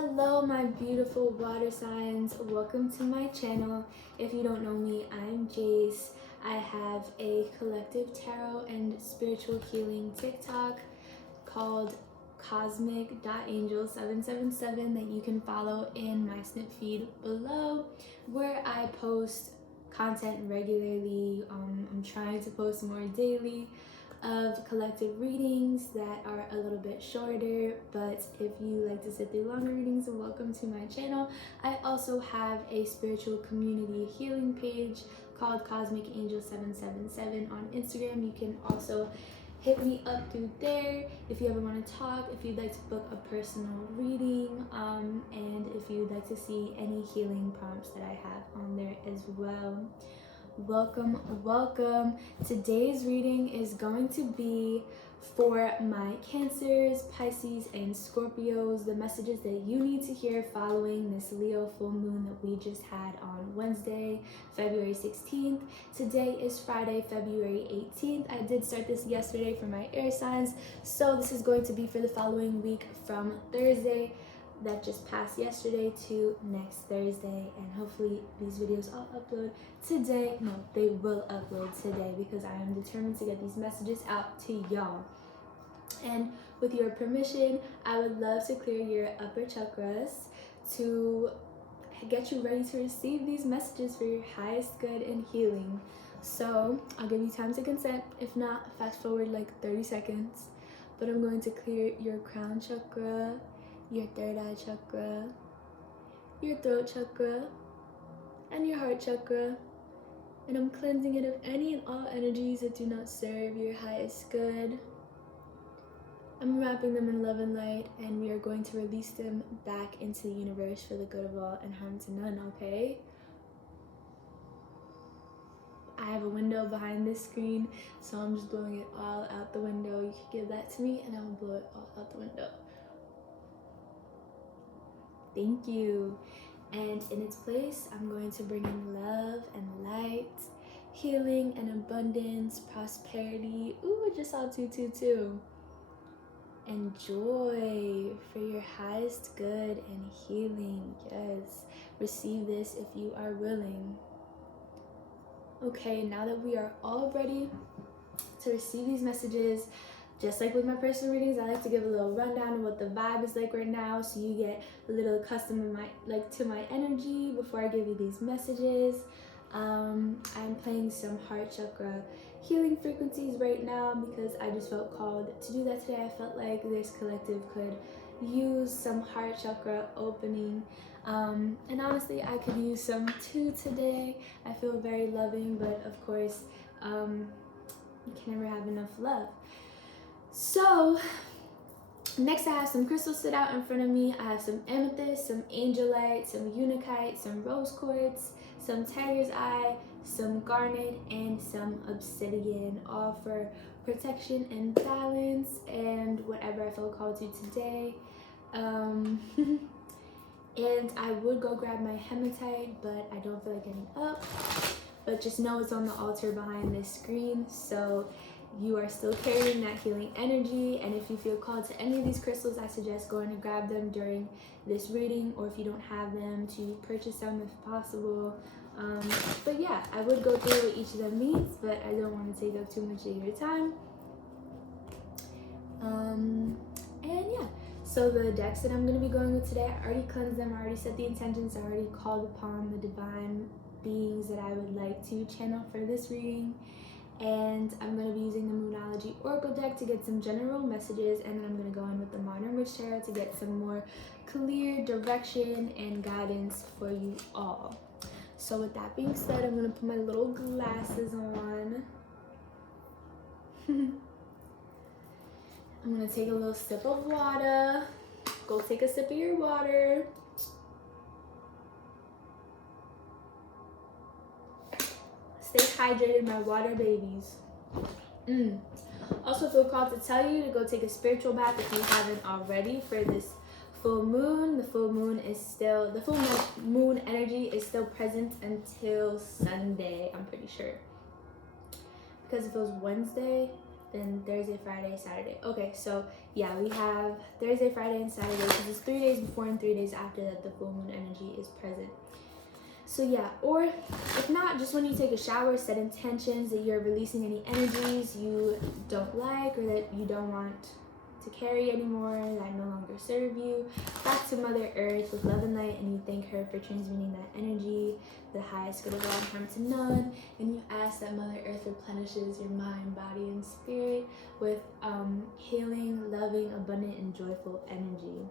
Hello my beautiful water signs, welcome to my channel. If you don't know me, I'm Jace. I have a collective tarot and spiritual healing TikTok called cosmic.angel777 that you can follow in my snip feed below, where I post content regularly. I'm trying to post more daily of collective readings that are a little bit shorter, but if you like to sit through longer readings, welcome to my channel. I also have a spiritual community healing page called Cosmic Angel 777 on Instagram. You can also hit me up through there if you ever want to talk, if you'd like to book a personal reading, and if you'd like to see any healing prompts that I have on there as well. Welcome. Today's reading is going to be for my Cancers, Pisces, and Scorpios, the messages that you need to hear following this Leo full moon that we just had on Wednesday, February 16th. Today is Friday, February 18th. I did start this yesterday for my air signs, so this is going to be for the following week from Thursday that just passed yesterday to next Thursday, and hopefully these videos I'll upload today. No, they will upload today because I am determined to get these messages out to y'all. And with your permission, I would love to clear your upper chakras to get you ready to receive these messages for your highest good and healing. So I'll give you time to consent. If not, fast forward like 30 seconds. But I'm going to clear your crown chakra, your third eye chakra, your throat chakra, and your heart chakra. And I'm cleansing it of any and all energies that do not serve your highest good. I'm wrapping them in love and light, and we are going to release them back into the universe for the good of all and harm to none, okay? I have a window behind this screen, so I'm just blowing it all out the window. You can give that to me, and I will blow it all out the window. Thank you. And in its place, I'm going to bring in love and light, healing and abundance, prosperity. Ooh, I just saw 222. And joy for your highest good and healing. Yes, receive this if you are willing. Okay, now that we are all ready to receive these messages, just like with my personal readings, I like to give a little rundown of what the vibe is like right now, so you get a little accustomed to my energy before I give you these messages. I'm playing some heart chakra healing frequencies right now because I just felt called to do that today. I felt like this collective could use some heart chakra opening, and honestly I could use some too today. I feel very loving, but of course you can never have enough love. So next I have some crystals sit out in front of me. I have some amethyst, some angelite, some unakite, some rose quartz, some tiger's eye, some garnet, and some obsidian, all for protection and balance and whatever I feel called to today. And I would go grab my hematite, but I don't feel like getting up. But just know it's on the altar behind this screen, so you are still carrying that healing energy. And if you feel called to any of these crystals, I suggest going to grab them during this reading, or if you don't have them, to purchase them if possible. But yeah, I would go through what each of them means, but I don't want to take up too much of your time. And yeah, so the decks that I'm going to be going with today, I already cleansed them, I already set the intentions, I already called upon the divine beings that I would like to channel for this reading. And I'm going to be using the Moonology Oracle deck to get some general messages, and then I'm going to go in with the Modern Witch Tarot to get some more clear direction and guidance for you all. So with that being said, I'm going to put my little glasses on. I'm going to take a little sip of water. Go take a sip of your water. Stay hydrated, my water babies. Also feel called to tell you to go take a spiritual bath if you haven't already for this full moon. The full moon energy is still present until Sunday, I'm pretty sure. Because if it was Wednesday, then Thursday, Friday, Saturday. Okay, so yeah, we have Thursday, Friday, and Saturday, because it's 3 days before and 3 days after that the full moon energy is present. So yeah, or if not, just when you take a shower, set intentions that you're releasing any energies you don't like or that you don't want to carry anymore, that no longer serve you, back to Mother Earth with love and light, and you thank her for transmitting that energy, the highest good of all, harm to none, and you ask that Mother Earth replenishes your mind, body, and spirit with healing, loving, abundant, and joyful energy.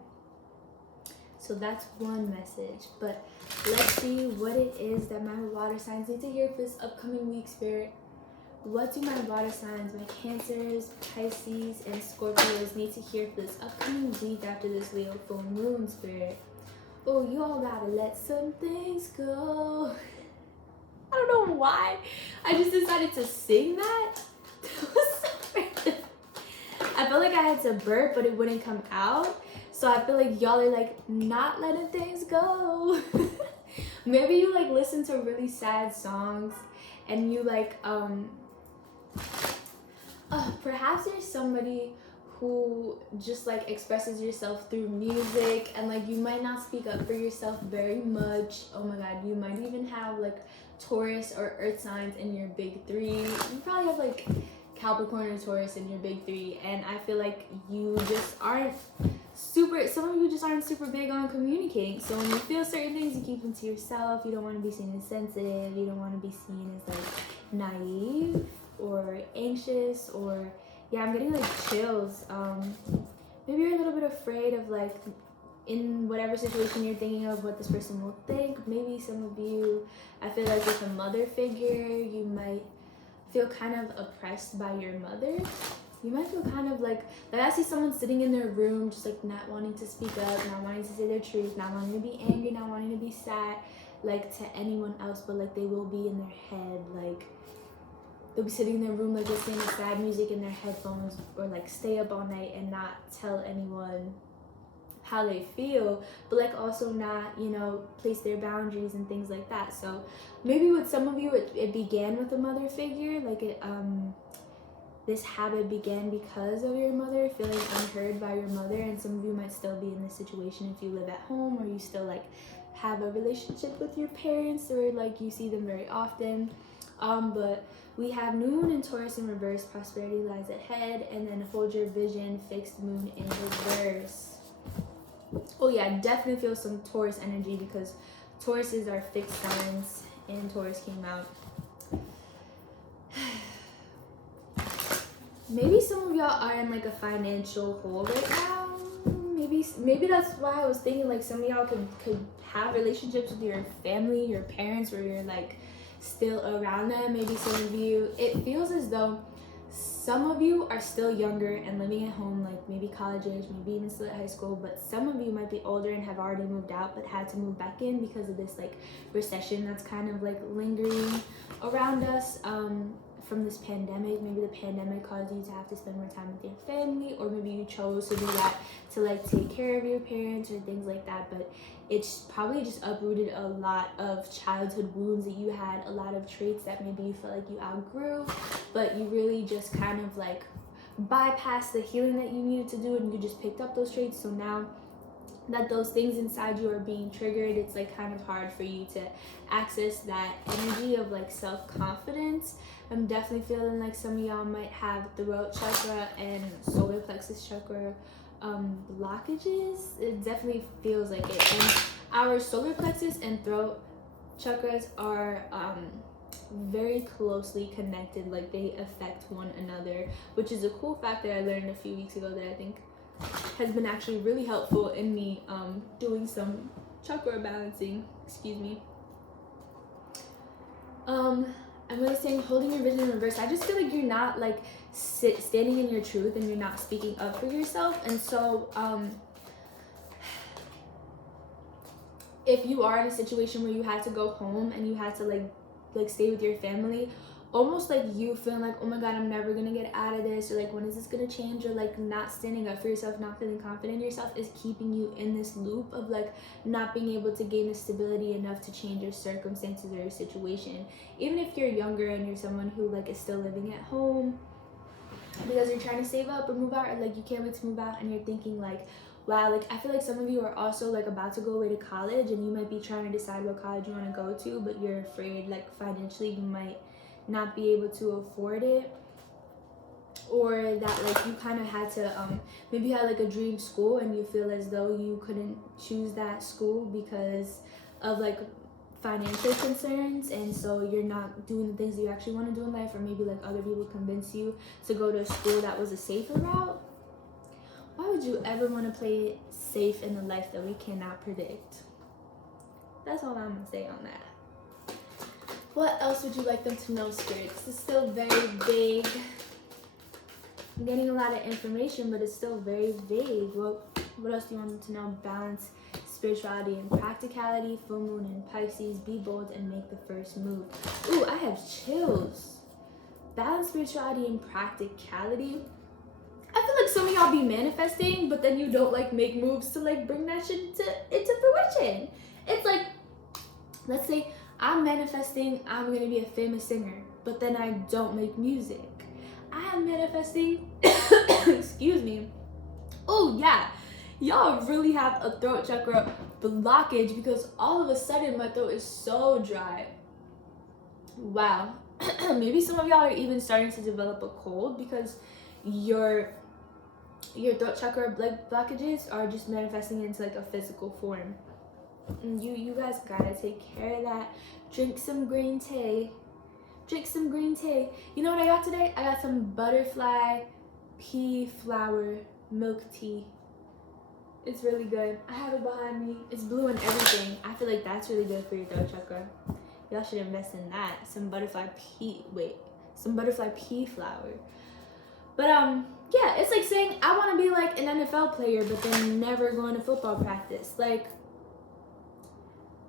So that's one message, but let's see what it is that my water signs need to hear for this upcoming week, Spirit. What do my water signs, my Cancers, Pisces, and Scorpios need to hear for this upcoming week after this Leo full moon, Spirit? Oh, you all gotta let some things go. I don't know why. I just decided to sing that. That was so random. I felt like I had to burp, but it wouldn't come out. So I feel like y'all are like not letting things go. Maybe you like listen to really sad songs and you like perhaps there's somebody who just like expresses yourself through music, and like you might not speak up for yourself very much. Oh my god, you might even have like Taurus or Earth signs in your big three. You probably have like Capricorn or Taurus in your big three, and I feel like you just aren't some of you just aren't super big on communicating. So when you feel certain things, you keep them to yourself. You don't want to be seen as sensitive. You don't want to be seen as like naive or anxious, or yeah, I'm getting like chills. Maybe you're a little bit afraid of like in whatever situation you're thinking of what this person will think. Maybe some of you, I feel like with a mother figure, you might feel kind of oppressed by your mother. You might feel kind of like I see someone sitting in their room just like not wanting to speak up, not wanting to say their truth, not wanting to be angry, not wanting to be sad like to anyone else, but like they will be in their head, like they'll be sitting in their room like listening to sad music in their headphones, or like stay up all night and not tell anyone how they feel, but like also not, you know, place their boundaries and things like that. So maybe with some of you it began with a mother figure, like this habit began because of your mother, feeling unheard by your mother, and some of you might still be in this situation if you live at home, or you still like have a relationship with your parents, or like you see them very often. But we have new moon in Taurus in reverse, prosperity lies ahead, and then hold your vision, fixed moon in reverse. Oh yeah, definitely feel some Taurus energy, because Taurus is our fixed signs, and Taurus came out. Maybe some of y'all are in like a financial hole right now. Maybe that's why I was thinking like some of y'all could have relationships with your family, your parents, where you're like still around them. Maybe some of you, it feels as though some of you are still younger and living at home, like maybe college age, maybe even still at high school, but some of you might be older and have already moved out but had to move back in because of this like recession that's kind of like lingering around us from this pandemic. Maybe the pandemic caused you to have to spend more time with your family, or maybe you chose to do that to like take care of your parents or things like that, but it's probably just uprooted a lot of childhood wounds that you had, a lot of traits that maybe you felt like you outgrew, but you really just kind of like bypassed the healing that you needed to do, and you just picked up those traits. So now that those things inside you are being triggered, it's like kind of hard for you to access that energy of like self-confidence. I'm definitely feeling like some of y'all might have throat chakra and solar plexus chakra blockages. It definitely feels like it. And our solar plexus and throat chakras are very closely connected, like they affect one another, which is a cool fact that I learned a few weeks ago that I think has been actually really helpful in me doing some chakra balancing. Excuse me. I'm really saying holding your vision in reverse. I just feel like you're not like standing in your truth, and you're not speaking up for yourself. And so if you are in a situation where you had to go home and you had to like stay with your family, almost like you feeling like, oh my god, I'm never gonna get out of this, or like when is this gonna change, or like not standing up for yourself, not feeling confident in yourself, is keeping you in this loop of like not being able to gain the stability enough to change your circumstances or your situation. Even if you're younger and you're someone who like is still living at home, because you're trying to save up or move out, or like you can't wait to move out, and you're thinking like, wow, like I feel like some of you are also like about to go away to college, and you might be trying to decide what college you want to go to, but you're afraid like financially you might not be able to afford it, or that like you kind of had to maybe you had like a dream school and you feel as though you couldn't choose that school because of like financial concerns, and so you're not doing the things that you actually want to do in life, or maybe like other people convince you to go to a school that was a safer route. Why would you ever want to play it safe in a life that we cannot predict? That's all I'm gonna say on that. What else would you like them to know, Spirit? This is still very vague. I'm getting a lot of information, but it's still very vague. What else do you want them to know? Balance spirituality and practicality. Full moon in Pisces. Be bold and make the first move. Ooh, I have chills. Balance spirituality and practicality. I feel like some of y'all be manifesting, but then you don't like make moves to like bring that shit into fruition. It's like, let's say I'm manifesting I'm gonna be a famous singer, but then I don't make music. I am manifesting excuse me. Oh yeah, y'all really have a throat chakra blockage because all of a sudden my throat is so dry. Wow. Maybe some of y'all are even starting to develop a cold because your throat chakra blockages are just manifesting into like a physical form. And you guys gotta take care of that. Drink some green tea. You know what I got today? I got some butterfly pea flower milk tea. It's really good. I have it behind me. It's blue and everything. I feel like that's really good for your throat chakra. Y'all should invest in that. Some butterfly pea flower. But yeah, it's like saying I want to be like an NFL player, but then never going to football practice. Like,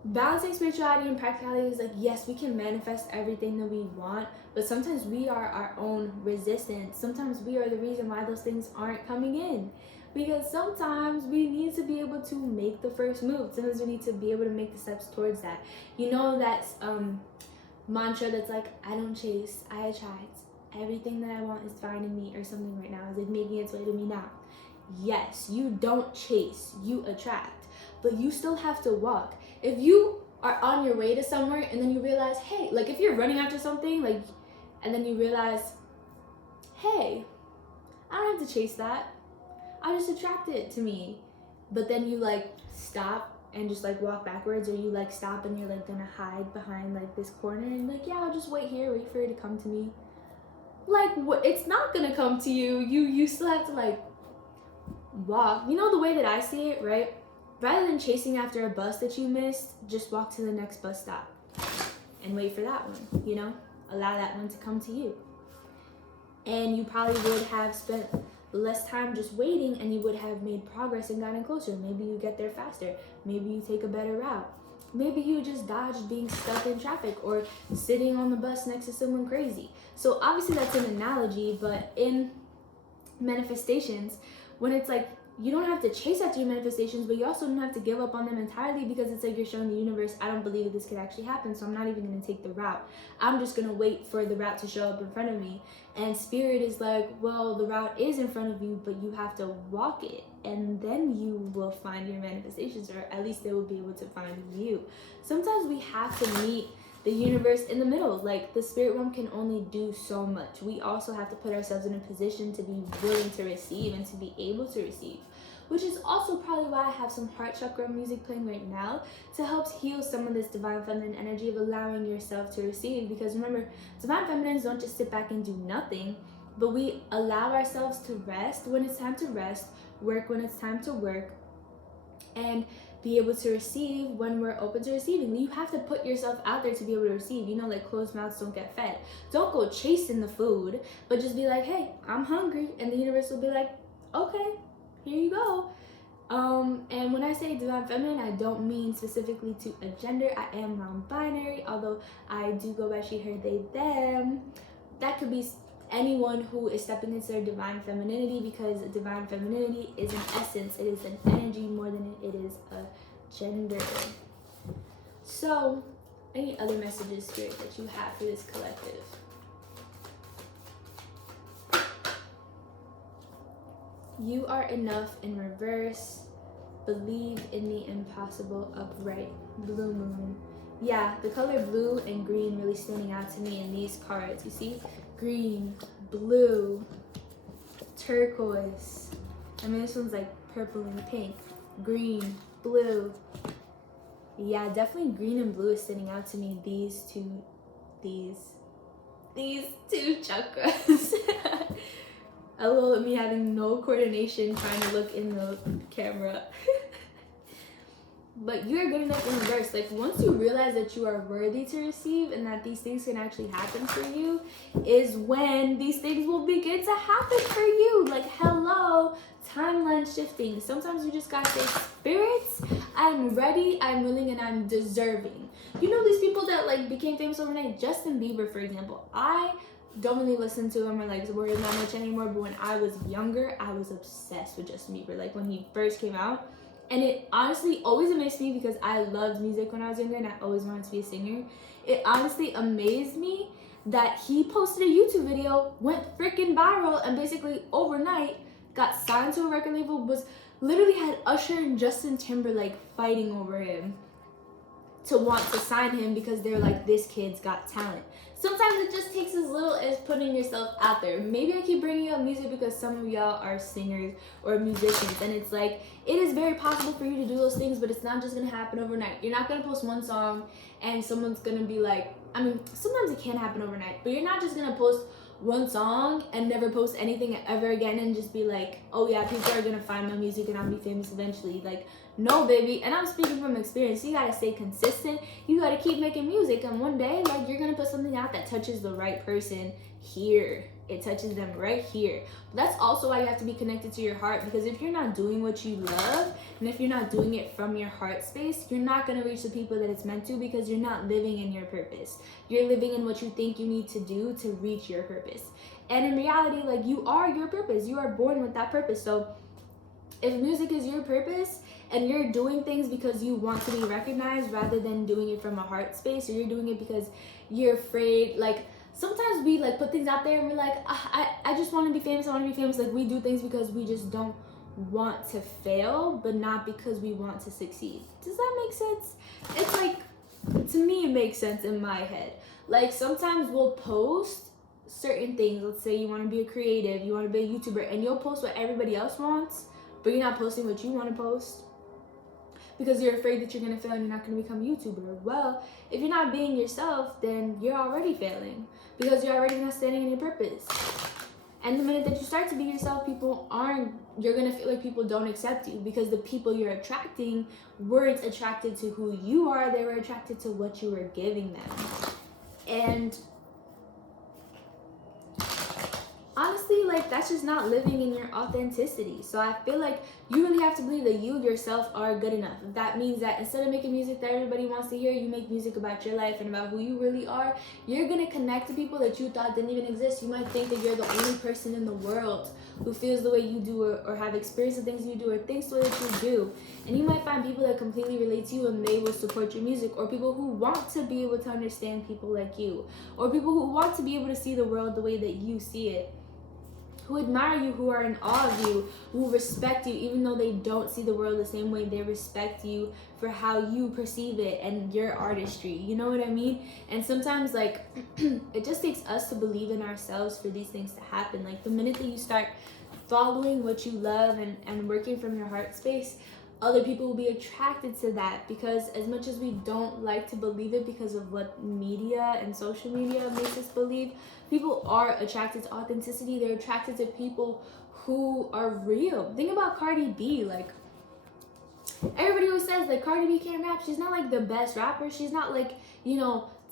balancing spirituality and practicality is like, yes, we can manifest everything that we want, but sometimes we are our own resistance. Sometimes we are the reason why those things aren't coming in, because sometimes we need to be able to make the first move. Sometimes we need to be able to make the steps towards that. You know, that mantra that's like, I don't chase, I attract. Everything that I want is finding me, or something right now is like making its way to me now. Yes, you don't chase, you attract, but you still have to walk. If you are on your way to somewhere and then you realize, hey, like if you're running after something, like, and then you realize, hey, I don't have to chase that, I just attract it to me. But then you like stop and just like walk backwards, or you like stop and you're like gonna hide behind like this corner and like, yeah, I'll just wait here, wait for it to come to me. Like, what? It's not gonna come to you. You still have to like walk. You know, the way that I see it, right? Rather than chasing after a bus that you missed, just walk to the next bus stop and wait for that one, you know? Allow that one to come to you. And you probably would have spent less time just waiting, and you would have made progress and gotten closer. Maybe you get there faster. Maybe you take a better route. Maybe you just dodged being stuck in traffic or sitting on the bus next to someone crazy. So obviously that's an analogy, but in manifestations, when it's like, you don't have to chase after your manifestations, but you also don't have to give up on them entirely, because it's like you're showing the universe, I don't believe that this could actually happen, so I'm not even going to take the route. I'm just going to wait for the route to show up in front of me. And Spirit is like, well, the route is in front of you, but you have to walk it, and then you will find your manifestations, or at least they will be able to find you. Sometimes we have to meet the universe in the middle. Like, the spirit realm can only do so much. We also have to put ourselves in a position to be willing to receive and to be able to receive, which is also probably why I have some heart chakra music playing right now to help heal some of this divine feminine energy of allowing yourself to receive. Because remember, divine feminines don't just sit back and do nothing, but we allow ourselves to rest when it's time to rest, work when it's time to work, and be able to receive when we're open to receiving. You have to put yourself out there to be able to receive. You know, like closed mouths don't get fed. Don't go chasing the food, but just be like, hey, I'm hungry, and the universe will be like, okay, here you go. And when I say divine feminine, I don't mean specifically to a gender. I am non-binary, although I do go by she, her, they, them. That could be anyone who is stepping into their divine femininity, because divine femininity is an essence. It is an energy more than it is a gender. So, any other messages, Spirit, that you have for this collective? You are enough in reverse. Believe in the impossible upright. Blue moon. Yeah, the color blue and green really standing out to me in these cards. You see? Green, blue, turquoise. I mean, this one's like purple and pink. Green, blue. Yeah, definitely green and blue is standing out to me. These two chakras. A little me having no coordination trying to look in the camera. But you're good enough in reverse. Like, once you realize that you are worthy to receive and that these things can actually happen for you, is when these things will begin to happen for you. Like, hello, timeline shifting. Sometimes you just gotta say, spirits, I'm ready, I'm willing, and I'm deserving. You know these people that like became famous overnight? Justin Bieber, for example. I don't really listen to him or like support him that much anymore, but when I was younger, I was obsessed with Justin Bieber. Like, when he first came out. And it honestly always amazed me because I loved music when I was younger and I always wanted to be a singer. It honestly amazed me that he posted a YouTube video, went freaking viral, and basically overnight got signed to a record label, was literally had Usher and Justin Timberlake fighting over him to want to sign him because they're like, this kid's got talent. Sometimes it just takes as little as putting yourself out there. Maybe I keep bringing up music because some of y'all are singers or musicians, and it's like, it is very possible for you to do those things, but it's not just gonna happen overnight. You're not gonna post one song and someone's gonna be like, I mean, sometimes it can happen overnight, but you're not just gonna post one song and never post anything ever again and just be like, oh yeah, people are gonna find my music and I'll be famous eventually. Like, no, baby. And I'm speaking from experience. You gotta stay consistent. You gotta keep making music, and one day, like, you're gonna put something out that touches the right person here. It touches them right here. But that's also why you have to be connected to your heart, because if you're not doing what you love, and if you're not doing it from your heart space, you're not gonna reach the people that it's meant to, because you're not living in your purpose. You're living in what you think you need to do to reach your purpose. And in reality, like, you are your purpose. You are born with that purpose. So if music is your purpose and you're doing things because you want to be recognized rather than doing it from a heart space, or you're doing it because you're afraid, like, sometimes we like put things out there and we're like, I just want to be famous, I want to be famous. Like, we do things because we just don't want to fail, but not because we want to succeed. Does that make sense? It's like, to me, it makes sense in my head. Like, sometimes we'll post certain things. Let's say you want to be a creative, you want to be a YouTuber, and you'll post what everybody else wants, but you're not posting what you want to post because you're afraid that you're going to fail and you're not going to become a YouTuber. Well, if you're not being yourself, then you're already failing because you're already not standing in your purpose. And the minute that you start to be yourself, you're going to feel like people don't accept you, because the people you're attracting weren't attracted to who you are. They were attracted to what you were giving them. And honestly, like, that's just not living in your authenticity. So I feel like you really have to believe that you yourself are good enough. That means that instead of making music that everybody wants to hear, you make music about your life and about who you really are. You're gonna connect to people that you thought didn't even exist. You might think that you're the only person in the world who feels the way you do, or have experienced the things you do, or thinks the way that you do. And you might find people that completely relate to you and they will support your music, or people who want to be able to understand people like you, or people who want to be able to see the world the way that you see it, who admire you, who are in awe of you, who respect you, even though they don't see the world the same way. They respect you for how you perceive it and your artistry. You know what I mean? And sometimes, like, it just takes us to believe in ourselves for these things to happen. Like, the minute that you start following what you love and working from your heart space, other people will be attracted to that, because as much as we don't like to believe it because of what media and social media makes us believe, people are attracted to authenticity. They're attracted to people who are real. Think about Cardi B. Like, everybody always says that Cardi B can't rap. She's not like the best rapper. She's not like,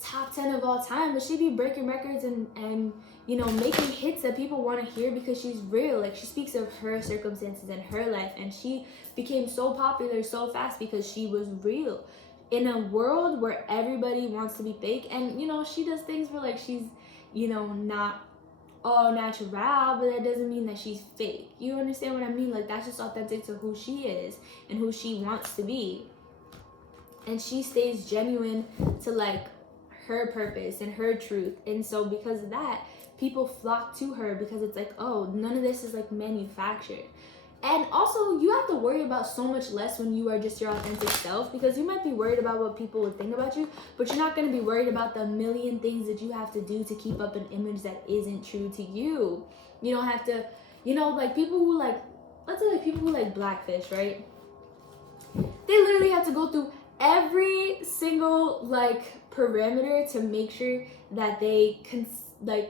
top 10 of all time, but she be breaking records and making hits that people want to hear because she's real. Like, she speaks of her circumstances and her life, and she became so popular so fast because she was real. In a world where everybody wants to be fake, and she does things where, like, she's not all natural, but that doesn't mean that she's fake. You understand what I mean? Like, that's just authentic to who she is and who she wants to be. And she stays genuine to, like, her purpose and her truth. And so because of that, people flock to her, because it's like, oh, none of this is like manufactured. And also, you have to worry about so much less when you are just your authentic self, because you might be worried about what people would think about you, but you're not going to be worried about the million things that you have to do to keep up an image that isn't true to you. You don't have to, like people who like, let's say like people who like Blackfish, right? They literally have to go through every single like parameter to make sure that they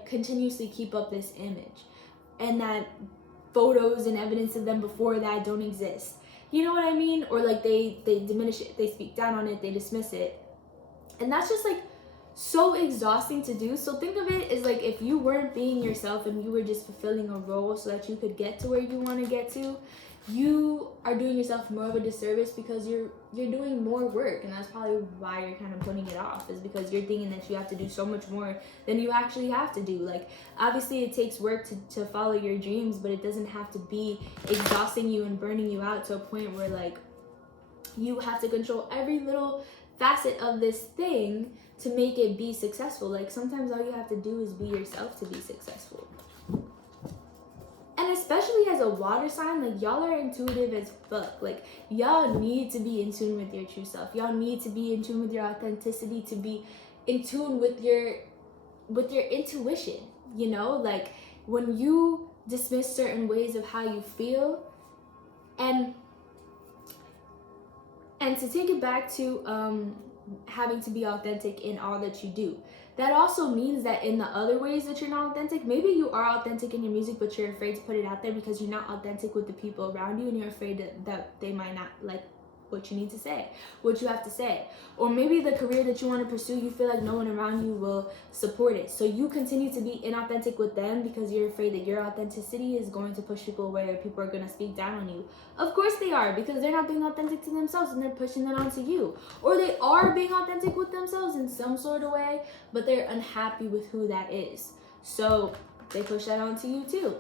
continuously keep up this image, and that photos and evidence of them before that don't exist. You know what I mean? Or like they diminish it, they speak down on it, they dismiss it. And that's just like so exhausting to do. So think of it as like if you weren't being yourself and you were just fulfilling a role so that you could get to where you want to get to, you are doing yourself more of a disservice, because you're doing more work, and that's probably why you're kind of putting it off, is because you're thinking that you have to do so much more than you actually have to do. Like, obviously it takes work to follow your dreams, but it doesn't have to be exhausting you and burning you out to a point where like you have to control every little facet of this thing to make it be successful. Like, sometimes all you have to do is be yourself to be successful. And especially as a water sign, like, y'all are intuitive as fuck. Like, y'all need to be in tune with your true self. Y'all need to be in tune with your authenticity, to be in tune with your intuition, like when you dismiss certain ways of how you feel, and to take it back to having to be authentic in all that you do. That also means that in the other ways that you're not authentic, maybe you are authentic in your music, but you're afraid to put it out there because you're not authentic with the people around you, and you're afraid that they might not like what you need to say, what you have to say. Or maybe the career that you want to pursue, you feel like no one around you will support it. So you continue to be inauthentic with them because you're afraid that your authenticity is going to push people away, or people are going to speak down on you. Of course they are, because they're not being authentic to themselves and they're pushing that onto you. Or they are being authentic with themselves in some sort of way, but they're unhappy with who that is. So they push that onto you too.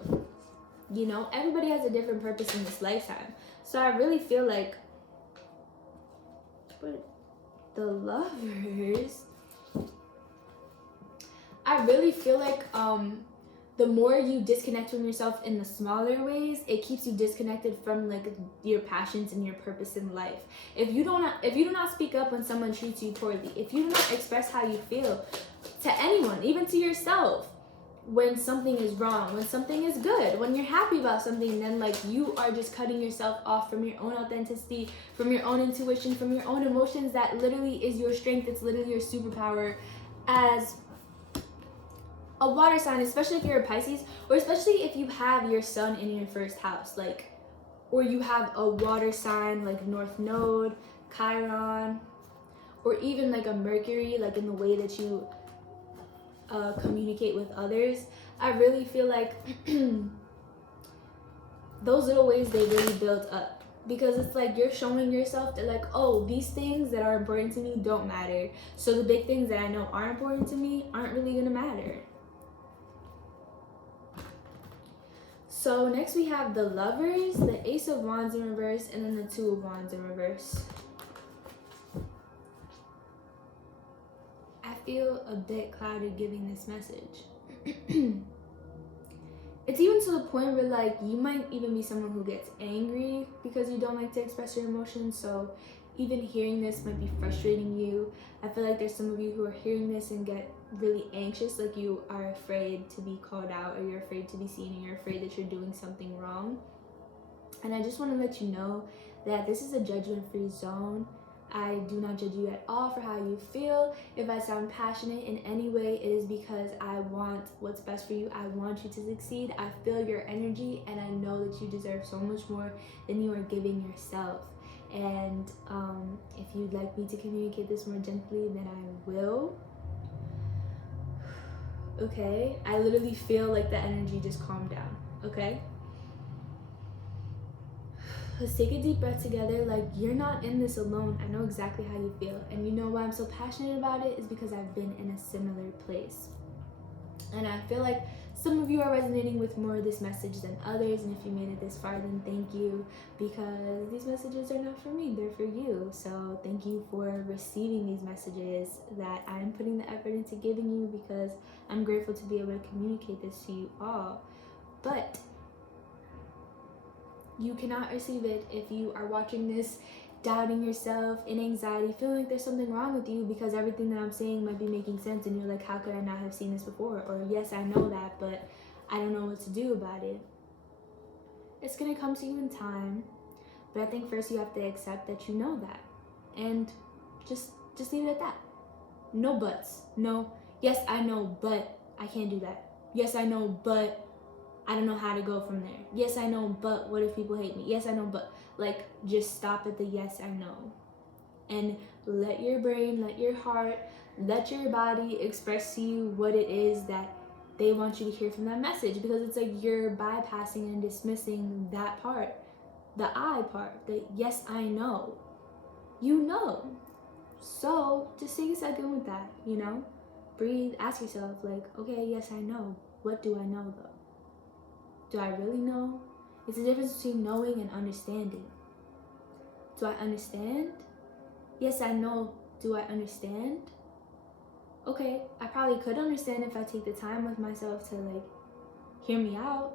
Everybody has a different purpose in this lifetime. So I really feel like, but the Lovers, I really feel like the more you disconnect from yourself in the smaller ways, it keeps you disconnected from like your passions and your purpose in life. If you do not speak up when someone treats you poorly, if you do not express how you feel to anyone, even to yourself, when something is wrong, when something is good, when you're happy about something, then like you are just cutting yourself off from your own authenticity, from your own intuition, from your own emotions. That literally is your strength. It's literally your superpower as a water sign, especially if you're a Pisces, or especially if you have your sun in your first house, like, or you have a water sign like North Node, Chiron, or even like a Mercury, like in the way that you communicate with others. I really feel like those little ways, they really build up, because it's like you're showing yourself that like, oh, these things that are important to me don't matter, so the big things that I know are important to me aren't really gonna matter. So next we have the Lovers, the Ace of Wands in reverse, and then the Two of Wands in reverse. I feel a bit clouded giving this message. It's even to the point where like you might even be someone who gets angry because you don't like to express your emotions. So even hearing this might be frustrating you. I feel like there's some of you who are hearing this and get really anxious, like you are afraid to be called out, or you're afraid to be seen, and you're afraid that you're doing something wrong. And I just want to let you know that this is a judgment-free zone. I do not judge you at all for how you feel. If I sound passionate in any way, it is because I want what's best for you. I want you to succeed. I feel your energy, and I know that you deserve so much more than you are giving yourself. And if you'd like me to communicate this more gently, then I will. Okay? I literally feel like the energy just calmed down. Okay? Let's take a deep breath together. Like, you're not in this alone. I know exactly how you feel. And you know why I'm so passionate about it is because I've been in a similar place. And I feel like some of you are resonating with more of this message than others. And if you made it this far, then thank you, because these messages are not for me, they're for you. So thank you for receiving these messages that I'm putting the effort into giving you, because I'm grateful to be able to communicate this to you all. But You cannot receive it if you are watching this doubting yourself, in anxiety, feeling like there's something wrong with you because everything that I'm saying might be making sense and you're like, how could I not have seen this before? Or yes, I know that, but I don't know what to do about it. It's gonna come to you in time, but I think first you have to accept that you know that. And just leave it at that. No buts. No, yes, I know, but I can't do that. Yes, I know, but I don't know how to go from there. Yes, I know, but what if people hate me? Yes, I know, but like, just stop at the yes, I know. And let your brain, let your heart, let your body express to you what it is that they want you to hear from that message, because it's like you're bypassing and dismissing that part, the I part, the yes, I know. You know. So just take a second with that, you know? Breathe, ask yourself, like, okay, yes, I know. What do I know though? Do I really know? It's the difference between knowing and understanding. Do I understand? Yes, I know. Do I understand? Okay, I probably could understand if I take the time with myself to like hear me out.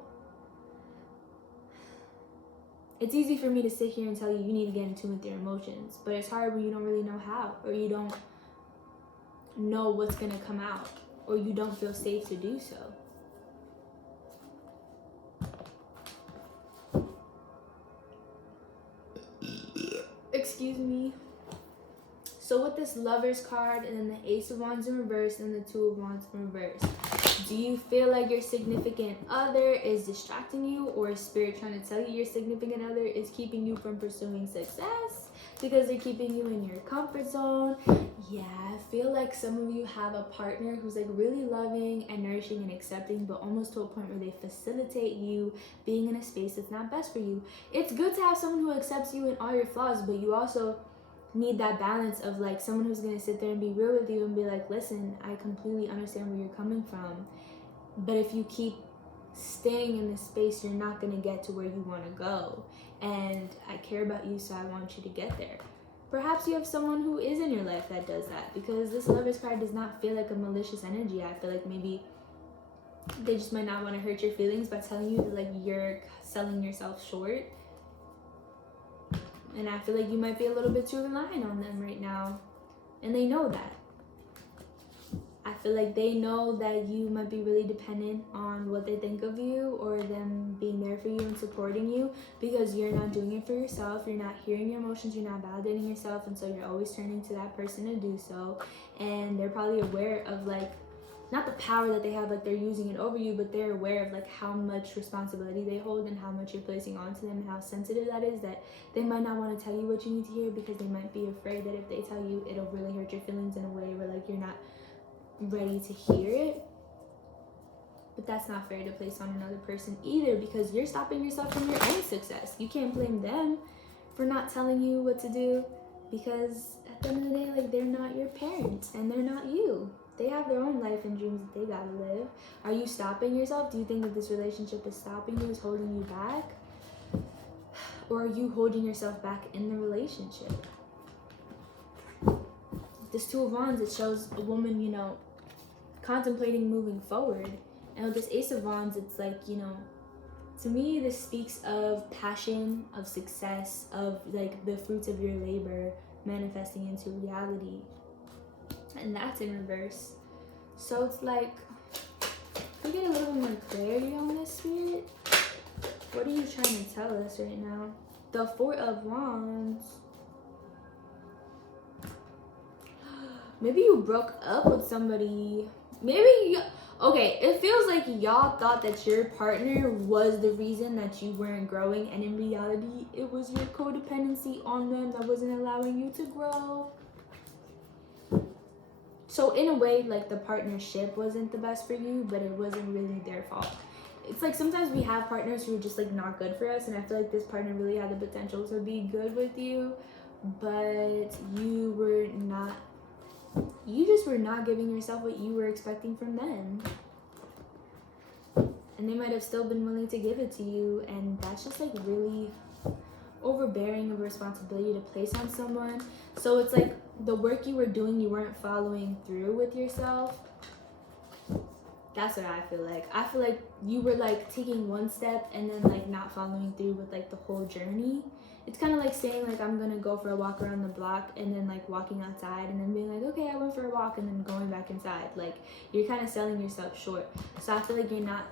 It's easy for me to sit here and tell you need to get in tune with your emotions, but it's hard when you don't really know how, or you don't know what's gonna come out, or you don't feel safe to do so. Excuse me. So with this Lovers card and then the Ace of Wands in reverse and the Two of Wands in reverse, do you feel like your significant other is distracting you, or is Spirit trying to tell you your significant other is keeping you from pursuing success because they're keeping you in your comfort zone? Yeah, I feel like some of you have a partner who's like really loving and nourishing and accepting, but almost to a point where they facilitate you being in a space that's not best for you. It's good to have someone who accepts you in all your flaws, but you also need that balance of like someone who's gonna sit there and be real with you and be like, listen, I completely understand where you're coming from, but if you keep staying in this space, you're not gonna get to where you want to go, and I care about you, so I want you to get there. Perhaps you have someone who is in your life that does that, because this Lovers card does not feel like a malicious energy. I feel like maybe they just might not want to hurt your feelings by telling you that like you're selling yourself short. And I feel like you might be a little bit too reliant on them right now. And they know that. I feel like they know that you might be really dependent on what they think of you, or them being there for you and supporting you, because you're not doing it for yourself. You're not hearing your emotions. You're not validating yourself. And so you're always turning to that person to do so. And they're probably aware of like, not the power that they have, like they're using it over you, but they're aware of like how much responsibility they hold and how much you're placing onto them and how sensitive that is, that they might not want to tell you what you need to hear, because they might be afraid that if they tell you, it'll really hurt your feelings in a way where like you're not ready to hear it. But that's not fair to place on another person either, because you're stopping yourself from your own success. You can't blame them for not telling you what to do, because at the end of the day, like, they're not your parents and they're not you. They have their own life and dreams that they gotta live. Are you stopping yourself? Do you think that this relationship is stopping you, is holding you back? Or are you holding yourself back in the relationship? This Two of Wands, it shows a woman, you know, contemplating moving forward. And with this Ace of Wands, it's like, you know, to me, this speaks of passion, of success, of like the fruits of your labor manifesting into reality. And that's in reverse. So it's like, if we get a little more clarity on this, Spirit, what are you trying to tell us right now? The Four of Wands. Maybe you broke up with somebody. Maybe you, okay, it feels like y'all thought that your partner was the reason that you weren't growing, and in reality, it was your codependency on them that wasn't allowing you to grow. So in a way, like, the partnership wasn't the best for you, but it wasn't really their fault. It's like sometimes we have partners who are just like not good for us, and I feel like this partner really had the potential to be good with you, but you just were not giving yourself what you were expecting from them. And they might have still been willing to give it to you, and that's just like really overbearing of a responsibility to place on someone. So it's like the work you were doing, you weren't following through with yourself. That's what I feel like. I feel like you were like taking one step and then like not following through with like the whole journey. It's kind of like saying like I'm gonna go for a walk around the block and then like walking outside and then being like, okay, I went for a walk, and then going back inside. Like you're kind of selling yourself short. So I feel like you're not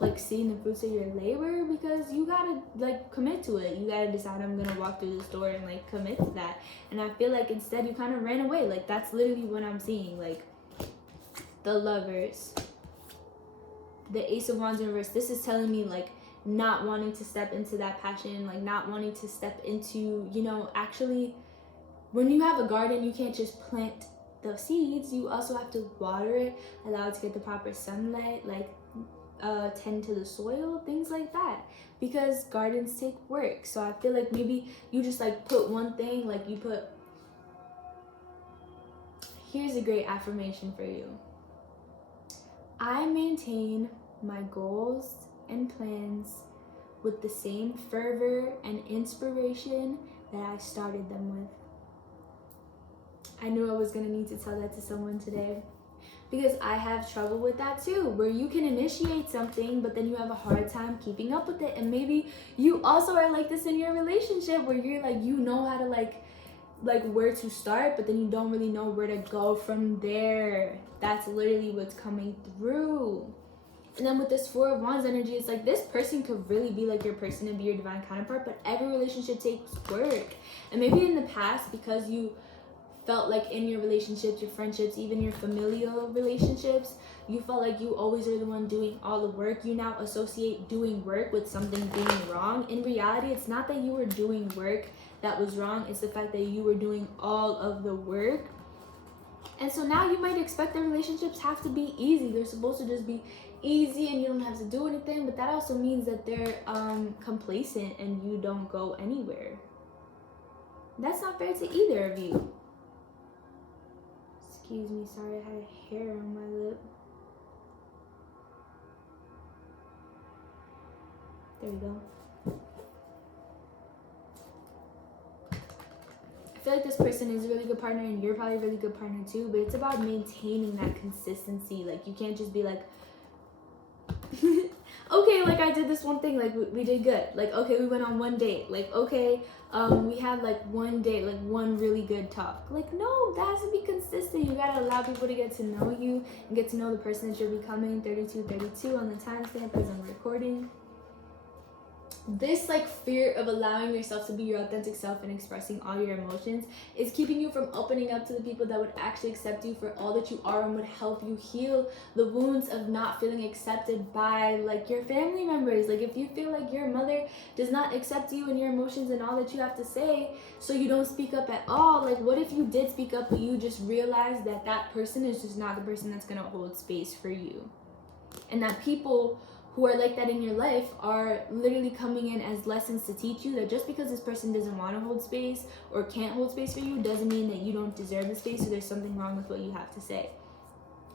like seeing the fruits of your labor, because you gotta like commit to it. You gotta decide, I'm gonna walk through this door and like commit to that. And I feel like instead you kind of ran away. Like that's literally what I'm seeing. Like the Lovers, the Ace of Wands in reverse. This is telling me like not wanting to step into that passion, like not wanting to step into, you know, actually when you have a garden, you can't just plant the seeds. You also have to water it, allow it to get the proper sunlight, like tend to the soil, things like that, because gardens take work. So I feel like maybe you just like put one thing, like you put, here's a great affirmation for you: I maintain my goals and plans with the same fervor and inspiration that I started them with. I knew I was gonna need to tell that to someone today, because I have trouble with that too, where you can initiate something but then you have a hard time keeping up with it. And maybe you also are like this in your relationship, where you're like, you know how to like where to start, but then you don't really know where to go from there. That's literally what's coming through. And then with this Four of Wands energy, it's like this person could really be like your person and be your divine counterpart, but every relationship takes work. And maybe in the past, because you felt like in your relationships, your friendships, even your familial relationships, you felt like you always are the one doing all the work. You now associate doing work with something being wrong. In reality, it's not that you were doing work that was wrong, it's the fact that you were doing all of the work. And so now you might expect that relationships have to be easy. They're supposed to just be easy and you don't have to do anything, but that also means that they're complacent and you don't go anywhere. That's not fair to either of you. Excuse me, sorry, I had a hair on my lip. There we go. I feel like this person is a really good partner and you're probably a really good partner too, but it's about maintaining that consistency. Like you can't just be like, okay, like I did this one thing, like we did good. Like, okay, we went on one date. Like, okay, we had like one date, like one really good talk. Like, no, that has to be consistent. You gotta allow people to get to know you and get to know the person that you're becoming. 3232 on the timestamp as I'm recording. This like fear of allowing yourself to be your authentic self and expressing all your emotions is keeping you from opening up to the people that would actually accept you for all that you are and would help you heal the wounds of not feeling accepted by like your family members. Like if you feel like your mother does not accept you and your emotions and all that you have to say, so you don't speak up at all, like what if you did speak up but you just realized that that person is just not the person that's gonna hold space for you, and that people who are like that in your life are literally coming in as lessons to teach you that just because this person doesn't want to hold space or can't hold space for you doesn't mean that you don't deserve the space or there's something wrong with what you have to say.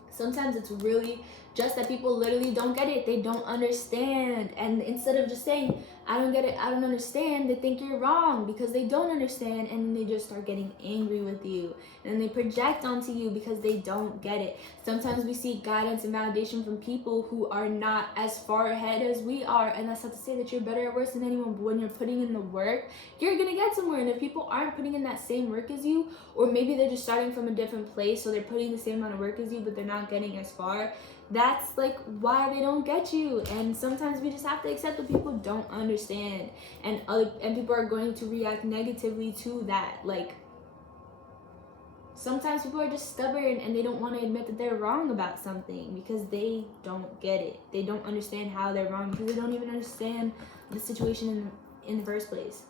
Sometimes it's really just that people literally don't get it. They don't understand. And instead of just saying, I don't get it, I don't understand, they think you're wrong because they don't understand, and then they just start getting angry with you. And they project onto you because they don't get it. Sometimes we seek guidance and validation from people who are not as far ahead as we are. And that's not to say that you're better or worse than anyone, but when you're putting in the work, you're gonna get somewhere. And if people aren't putting in that same work as you, or maybe they're just starting from a different place, so they're putting the same amount of work as you, but they're not getting as far, that's like why they don't get you. And sometimes we just have to accept that people don't understand, and people are going to react negatively to that. Like sometimes people are just stubborn and they don't want to admit that they're wrong about something because they don't get it. They don't understand how they're wrong because they don't even understand the situation in the first place.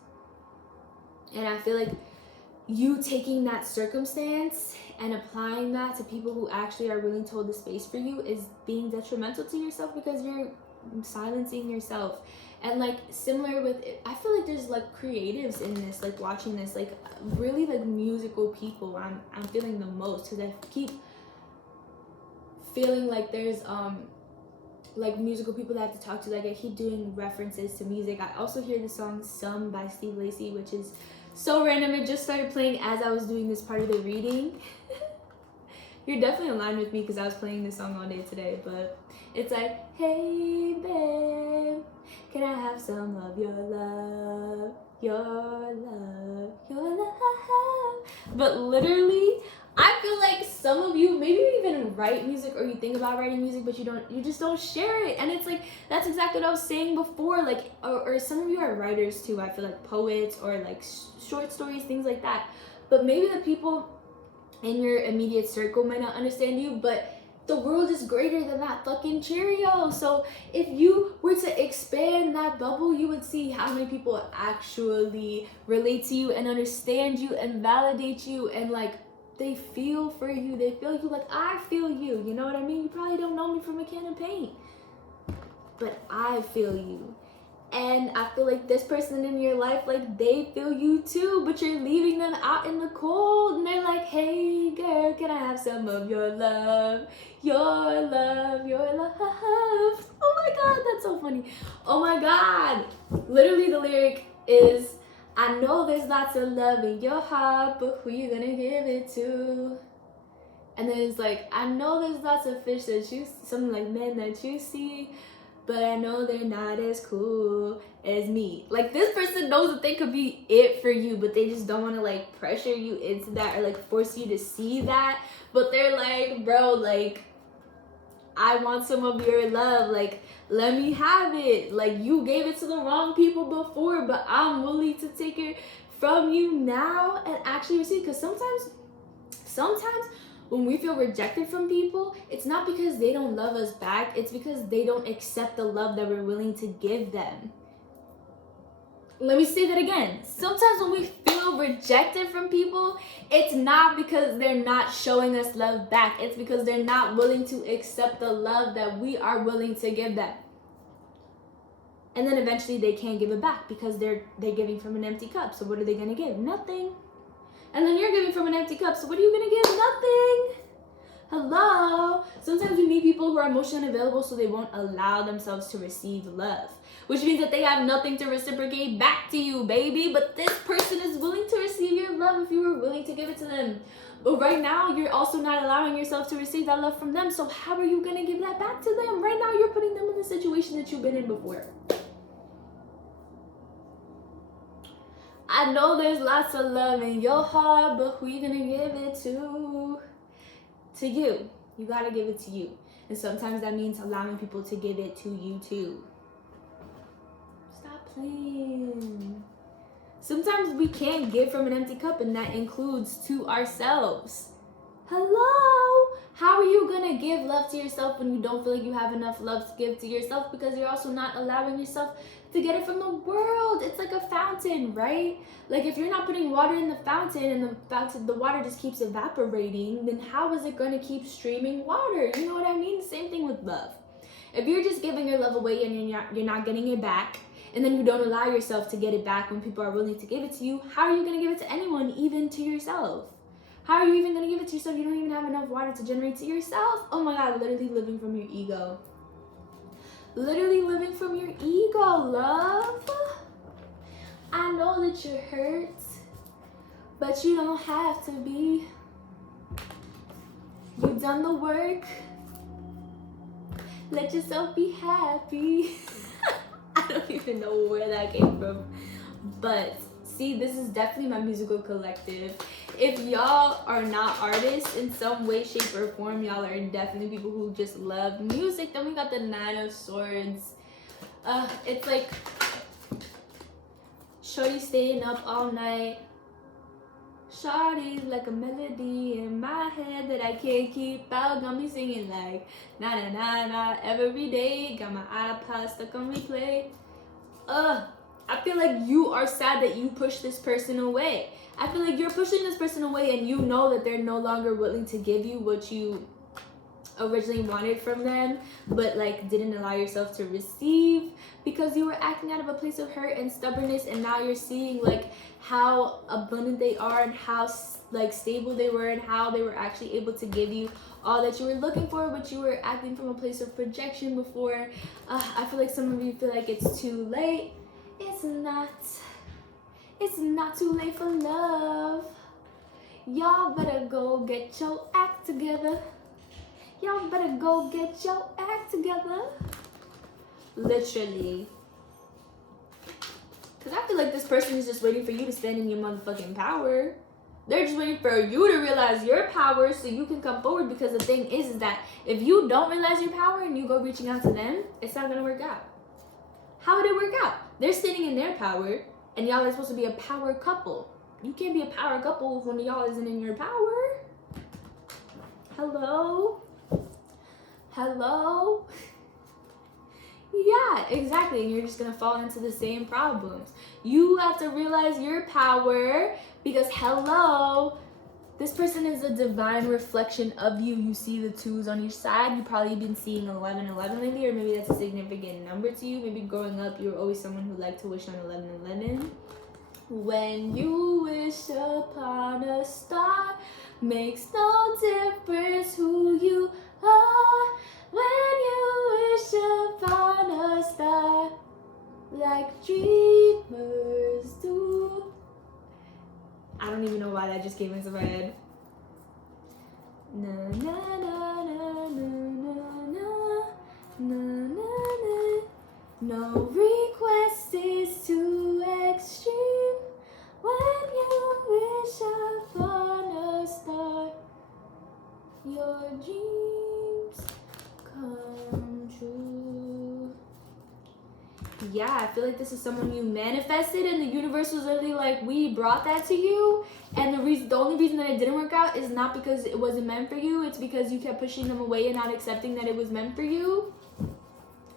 And I feel like you taking that circumstance and applying that to people who actually are willing to hold the space for you is being detrimental to yourself because you're silencing yourself. And like similar with it, I feel like there's like creatives in this, like watching this, like really like musical people I'm feeling the most, because I keep feeling like there's like musical people that I have to talk to. Like I keep doing references to music. I also hear the song Some by Steve Lacy, which is so random. It just started playing as I was doing this part of the reading. you're definitely aligned with me because I was playing this song all day today. But it's like, hey babe, can I have some of your love, your love, your love? But literally, I feel like some of you, maybe you even write music or you think about writing music, but you just don't share it. And it's like, that's exactly what I was saying before. Like, or some of you are writers too. I feel like poets or like short stories, things like that. But maybe the people in your immediate circle might not understand you, but the world is greater than that fucking Cheerio. So if you were to expand that bubble, you would see how many people actually relate to you and understand you and validate you, and like, they feel for you. They feel you like I feel you. You know what I mean? You probably don't know me from a can of paint, but I feel you. And I feel like this person in your life, like, they feel you too, but you're leaving them out in the cold. And they're like, hey girl, can I have some of your love? Your love, your love. Oh my God, that's so funny. Oh my God. Literally the lyric is, I know there's lots of love in your heart, but who you gonna give it to? And then it's like, I know there's lots of fish that you, something like men that you see, but I know they're not as cool as me. Like, this person knows that they could be it for you, but they just don't want to like pressure you into that or like force you to see that. But they're like, bro, like, I want some of your love. Like, let me have it. Like, you gave it to the wrong people before, but I'm willing to take it from you now and actually receive. Because sometimes when we feel rejected from people, it's not because they don't love us back. It's because they don't accept the love that we're willing to give them. Let me say that again. Sometimes when we feel rejected from people, it's not because they're not showing us love back. It's because they're not willing to accept the love that we are willing to give them. And then eventually they can't give it back because they're giving from an empty cup. So what are they going to give? Nothing. And then you're giving from an empty cup. So what are you going to give? Nothing. Hello. Sometimes we meet people who are emotionally unavailable, so they won't allow themselves to receive love, which means that they have nothing to reciprocate back to you, baby. But this person is willing to receive your love if you were willing to give it to them. But right now, you're also not allowing yourself to receive that love from them. So how are you going to give that back to them? Right now, you're putting them in the situation that you've been in before. I know there's lots of love in your heart, but who you going to give it to? To you. You got to give it to you. And sometimes that means allowing people to give it to you too. Stop playing. Sometimes we can't give from an empty cup, and that includes to ourselves. Hello? How are you gonna give love to yourself when you don't feel like you have enough love to give to yourself, because you're also not allowing yourself to get it from the world? It's like a fountain, right? Like, if you're not putting water in the fountain and the water just keeps evaporating, then how is it gonna keep streaming water? You know what I mean? Same thing with love. If you're just giving your love away and you're not getting it back, and then you don't allow yourself to get it back when people are willing to give it to you, how are you gonna give it to anyone, even to yourself? How are you even going to give it to yourself? You don't even have enough water to generate to yourself. Oh my God, literally living from your ego. Literally living from your ego, love. I know that you're hurt, but you don't have to be. You've done the work. Let yourself be happy. I don't even know where that came from. But see, this is definitely my musical collective. If y'all are not artists in some way, shape, or form, y'all are definitely people who just love music. Then we got the Nine of Swords. It's like shorty staying up all night. Shawty's like a melody in my head that I can't keep out. Got me singing like na na na na every day. Got my iPod stuck on replay. I feel like you are sad that you pushed this person away. I feel like you're pushing this person away and you know that they're no longer willing to give you what you originally wanted from them, but like didn't allow yourself to receive because you were acting out of a place of hurt and stubbornness. And now you're seeing like how abundant they are and how like stable they were and how they were actually able to give you all that you were looking for, but you were acting from a place of projection before. I feel like some of you feel like it's too late. It's not too late for love. Y'all better go get your act act together. Y'all better go get your act together. Literally. Because I feel like this person is just waiting for you to stand in your motherfucking power. They're just waiting for you to realize your power so you can come forward. Because the thing is that if you don't realize your power and you go reaching out to them, it's not going to work out. How would it work out? They're standing in their power and y'all are supposed to be a power couple. You can't be a power couple if one of y'all isn't in your power. Hello? Hello? Yeah, exactly. And you're just going to fall into the same problems. You have to realize your power because, hello, this person is a divine reflection of you. You see the 2s on each side. You've probably been seeing 11, 11 lately, or maybe that's a significant number to you. Maybe growing up, you were always someone who liked to wish on 11, 11. When you wish upon a star, makes no difference who you are. When you wish upon a star, like dreamers do. I don't even know why that just came into my head. Na na na na na na na na na. No request is too extreme. When you wish upon a star, your dreams come true. Yeah, I feel like this is someone you manifested and the universe was literally like, we brought that to you. And the only reason that it didn't work out is not because it wasn't meant for you. It's because you kept pushing them away and not accepting that it was meant for you.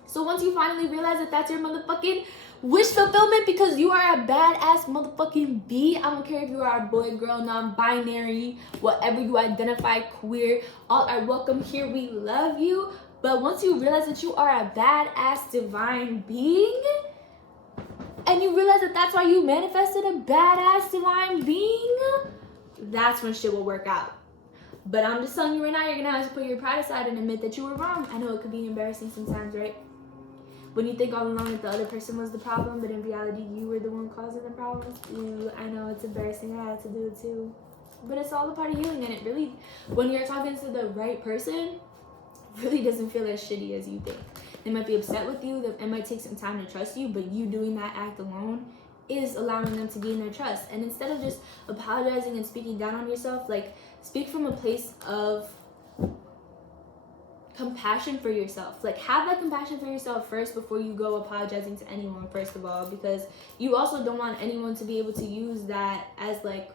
So once you finally realize that that's your motherfucking wish fulfillment, because you are a badass motherfucking bee. I don't care if you are a boy, girl, non-binary, whatever you identify, queer. All are welcome here. We love you. But once you realize that you are a badass divine being, and you realize that that's why you manifested a badass divine being, that's when shit will work out. But I'm just telling you right now, you're gonna have to put your pride aside and admit that you were wrong. I know it could be embarrassing sometimes, right? When you think all along that the other person was the problem, but in reality you were the one causing the problems. Ew, I know it's embarrassing. I had to do it too. But it's all a part of healing, and it really, when you're talking to the right person, really doesn't feel as shitty as you think. They might be upset with you. It might take some time to trust you, but you doing that act alone is allowing them to gain their trust. And instead of just apologizing and speaking down on yourself, like, speak from a place of compassion for yourself. Like, have that compassion for yourself first before you go apologizing to anyone, first of all, because you also don't want anyone to be able to use that as like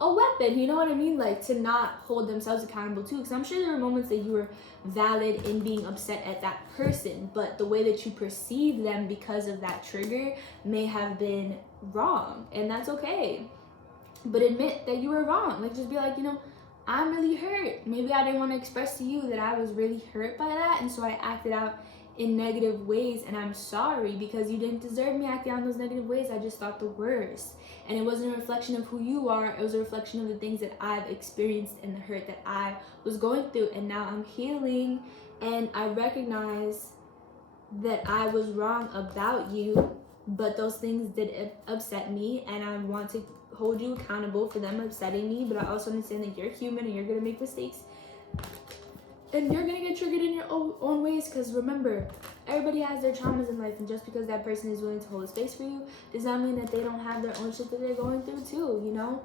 a weapon, you know what I mean? Like, to not hold themselves accountable too, because I'm sure there were moments that you were valid in being upset at that person, but the way that you perceive them because of that trigger may have been wrong, and that's okay. But admit that you were wrong. Like, just be like, you know, I'm really hurt. Maybe I didn't want to express to you that I was really hurt by that, and so I acted out in negative ways, and I'm sorry, because you didn't deserve me acting out in those negative ways. I just thought the worst. And it wasn't a reflection of who you are. It was a reflection of the things that I've experienced and the hurt that I was going through. And now I'm healing, and I recognize that I was wrong about you, but those things did upset me, and I want to hold you accountable for them upsetting me. But I also understand that you're human and you're gonna make mistakes, and you're gonna get triggered in your own ways, because remember, everybody has their traumas in life, and just because that person is willing to hold space for you does not mean that they don't have their own shit that they're going through too, you know?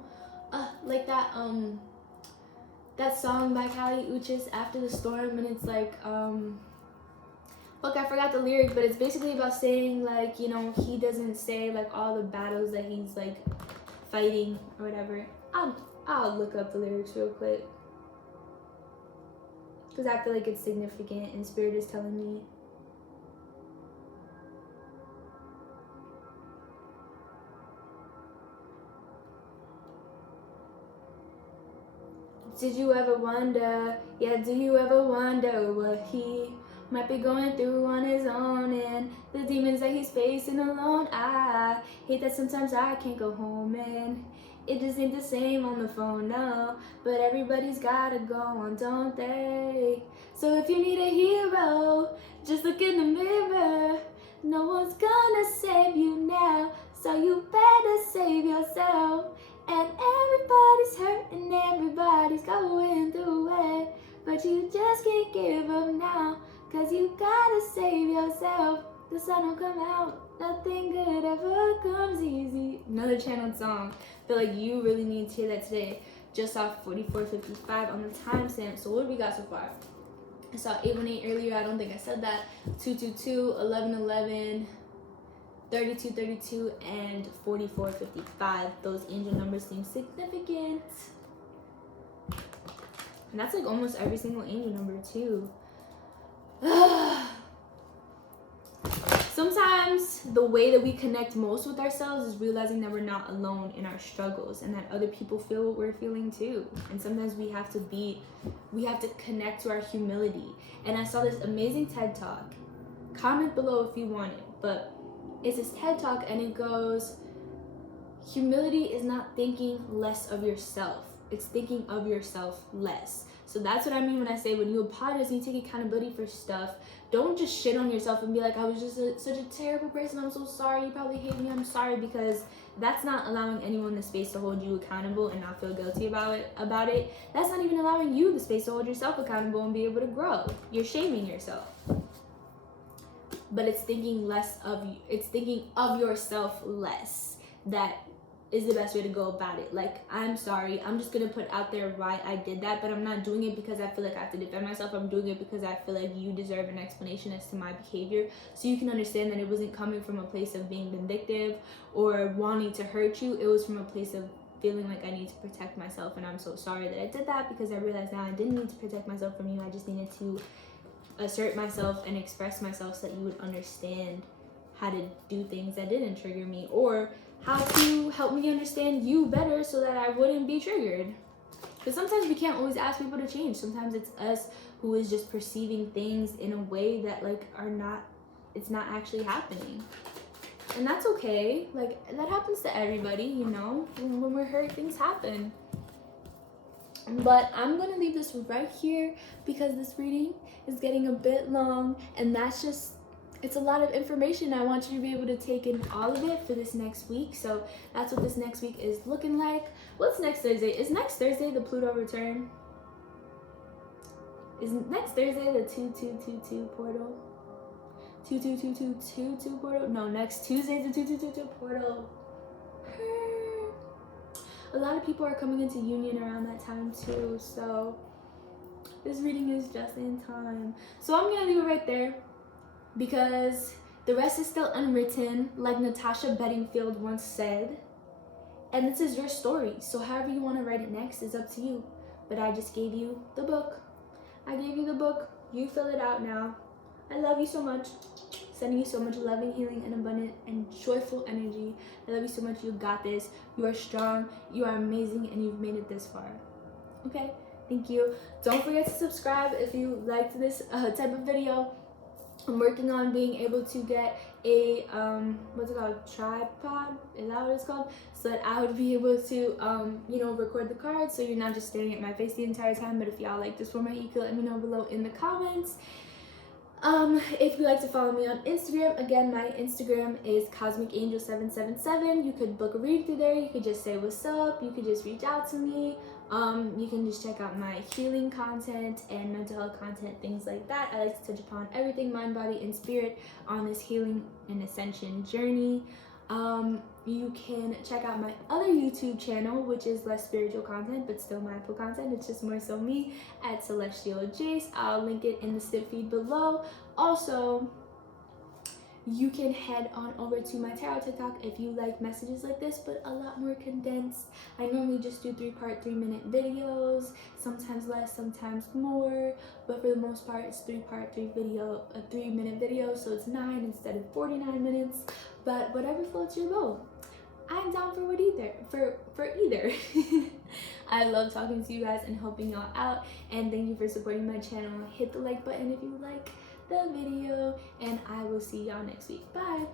Like that song by Kali Uchis, After the Storm, and it's like, look, I forgot the lyric, but it's basically about saying, like, you know, he doesn't say like all the battles that he's like fighting or whatever. I'll look up the lyrics real quick, because I feel like it's significant and Spirit is telling me. Did you ever wonder, yeah, do you ever wonder what he might be going through on his own, and the demons that he's facing alone? I hate that sometimes I can't go home, and it just ain't the same on the phone, no. But everybody's gotta go on, don't they? So if you need a hero, just look in the mirror. No one's gonna save you now, so you better save yourself. And everybody's hurting, everybody's going through it. can't give up now, cause you gotta save yourself. The sun will come out, nothing good ever comes easy. Another channeled song. I feel like you really need to hear that today. Just off 44:55 on the timestamp. So what do we got so far? I saw 818 earlier, I don't think I said that. 222, 1111, 3232, and 44:55. Those angel numbers seem significant. And that's like almost every single angel number too. Sometimes the way that we connect most with ourselves is realizing that we're not alone in our struggles and that other people feel what we're feeling too. And sometimes we have to connect to our humility. And I saw this amazing TED Talk. Comment below if you want it, but it's this TED Talk and it goes, humility is not thinking less of yourself. It's thinking of yourself less. So that's what I mean when I say when you apologize and you take accountability for stuff, don't just shit on yourself and be like, I was just such a terrible person, I'm so sorry, you probably hate me, I'm sorry, because that's not allowing anyone the space to hold you accountable and not feel guilty about it. That's not even allowing you the space to hold yourself accountable and be able to grow. You're shaming yourself. But it's thinking less of you. It's thinking of yourself less. That is the best way to go about it. Like, I'm sorry, I'm just gonna put out there why I did that, but I'm not doing it because I feel like I have to defend myself. I'm doing it because I feel like you deserve an explanation as to my behavior, so you can understand that it wasn't coming from a place of being vindictive or wanting to hurt you. It was from a place of feeling like I need to protect myself, and I'm so sorry that I did that, because I realized now I didn't need to protect myself from you. I just needed to assert myself and express myself so that you would understand how to do things that didn't trigger me, or how to help me understand you better so that I wouldn't be triggered. Because sometimes we can't always ask people to change. Sometimes it's us who is just perceiving things in a way that it's not actually happening. And that's okay. Like, that happens to everybody, you know? When we're hurt, things happen. But I'm gonna leave this right here because this reading is getting a bit long, and it's a lot of information. I want you to be able to take in all of it for this next week. So that's what this next week is looking like. What's next Thursday? Is next Thursday the Pluto return? Is next Thursday the 2222 portal? 22222 portal? No, next Tuesday the 2222 portal. A lot of people are coming into union around that time too. So this reading is just in time. So I'm gonna leave it right there, because the rest is still unwritten, like Natasha Bedingfield once said. And this is your story. So however you want to write it next is up to you. But I just gave you the book. I gave you the book. You fill it out now. I love you so much. Sending you so much loving, healing, and abundant and joyful energy. I love you so much. You got this. You are strong. You are amazing. And you've made it this far. Okay? Thank you. Don't forget to subscribe if you liked this type of video. I'm working on being able to get a what's it called, tripod, is that what it's called, so that I would be able to record the cards, so you're not just staring at my face the entire time. But if y'all like this format, you can let me know below in the comments. If you'd like to follow me on Instagram, again, my Instagram is CosmicAngel777. You could book a read through there. You could just say what's up. You could just reach out to me. You can just check out my healing content and mental health content, things like that. I like to touch upon everything mind, body, and spirit on this healing and ascension journey. You can check out my other YouTube channel, which is less spiritual content but still mindful content. It's just more so me, at Celestial Jace. I'll link it in the snip feed below. Also, you can head on over to my tarot TikTok if you like messages like this, but a lot more condensed. I normally just do 3-part 3-minute videos, sometimes less, sometimes more, but for the most part it's 3-part 3-minute video, so it's 9 instead of 49 minutes. But whatever floats your boat, I'm down for either. I love talking to you guys and helping y'all out, and thank you for supporting my channel. Hit the like button if you like the video, and I will see y'all next week. Bye.